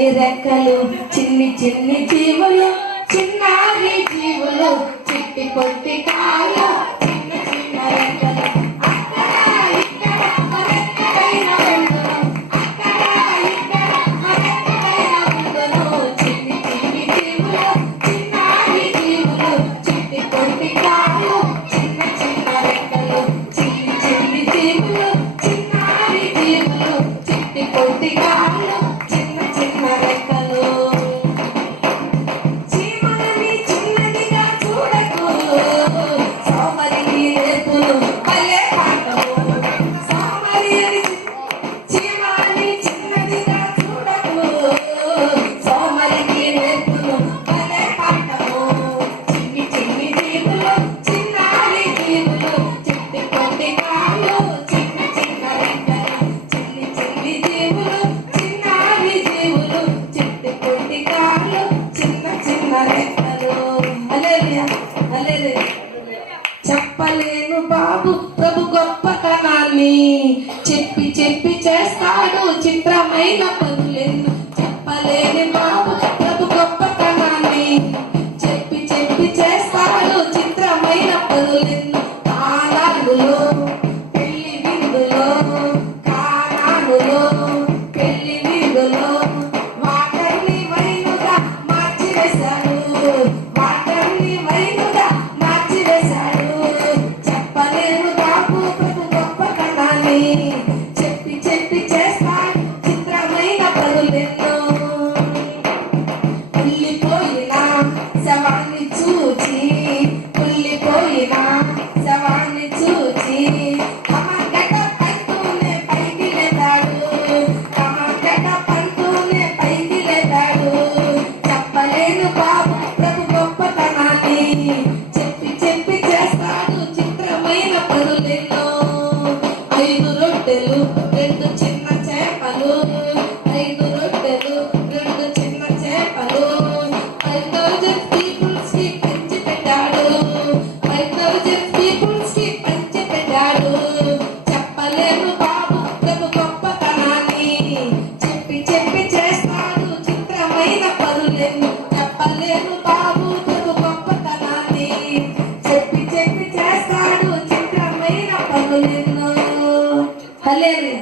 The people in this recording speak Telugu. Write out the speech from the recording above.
చిన్ని రెక్కలు చిన్ని చిన్ని జీవులు చిన్నారి జీవులు చిట్టి పొట్టి కాళ్ళు చిన్న చిన్న రెక్కలు అక్కడ ఇక్కడ మరెక్కడైనా ఉండును అక్కడ ఇక్కడ మరెక్కడైనా ఉండును చిన్ని చిన్ని జీవులు చిన్నారి జీవులు చిట్టి పొట్టి కాళ్ళు చిన్న చిన్న రెక్కలు చిన్ని చిన్ని జీవులు చిన్నారి జీవులు చిట్టి పొట్టి కాళ్ళు చిన్న చిన్న రెక్కలు చీమలని చిన్నదిగా చూడకు సోమరిని రేపులు పల్లె పాటలు సోమరిని చీమలని చిన్నదిగా చూడకు సోమరిని రేపులు పల్లె పాటలు చిన్ని చిన్ని జీవులు చిన్నారి జీవులు చిట్టి పొట్టి కాళ్ళు చిన్న చిన్న రెక్కలు చిన్ని చిన్ని జీవులు చిన్నారి జీవులు చిట్టి పొట్టి కాళ్ళు చిన్న చిన్న రెక్కలు హల్లెలూయా హల్లెలూయా చెప్పలేను బాబు ప్రభు గొప్పతనాన్ని చెప్పి చెప్పి చేస్తాడు చిత్రమైన పనులెన్నో చెప్పలేని బాబు ప్రభు గొప్పతనాన్ని చెప్పి చెప్పి చేస్తాడు చిత్రమైన పనులెన్నో కాలాలులో పెళ్లి విందులో కాలాలులో పెళ్లి విందులో వాటర్ని వైనుగా మార్చివేశాడు వాటర్ని వైనుగా మార్చివేశాడు చెప్పలేను బాబు ప్రభు గొప్పతనాన్ని చెప్పి చెప్పి చేస్తాడు చిత్రమైన పనులెన్నో కుళ్ళిపోయిన శవాన్ని చూచి కుళ్ళిపోయిన శవాన్ని చూచి కమర్గట పంతూనే పైకి లేతాడు కమర్గట పంతూనే పైకి లేతాడు చెప్పలేను బాబు ప్రభు గొప్పతనాన్ని చెప్పి చెప్పి చేస్తాడు చిత్రమైన పనులెన్నో 5 రొట్టెలు 2 చిన్న చేపలు 5 రొట్టెలు 2 చిన్న చేపలు 5,000 పీపుల్స్ కి పంచి పెట్టాడు 5,000 పీపుల్స్ కి పంచి పెట్టాడు చెప్పలేను బాబు ప్రభు గొప్పతనాన్ని చెప్పి చెప్పి చేస్తాడు చిత్రమైన పనులెన్నో చెప్పలేను బాబు ప్రభు గొప్పతనాన్ని చెప్పి చెప్పి చేస్తాడు చిత్రమైన పనులెన్నో హల్లెలూయా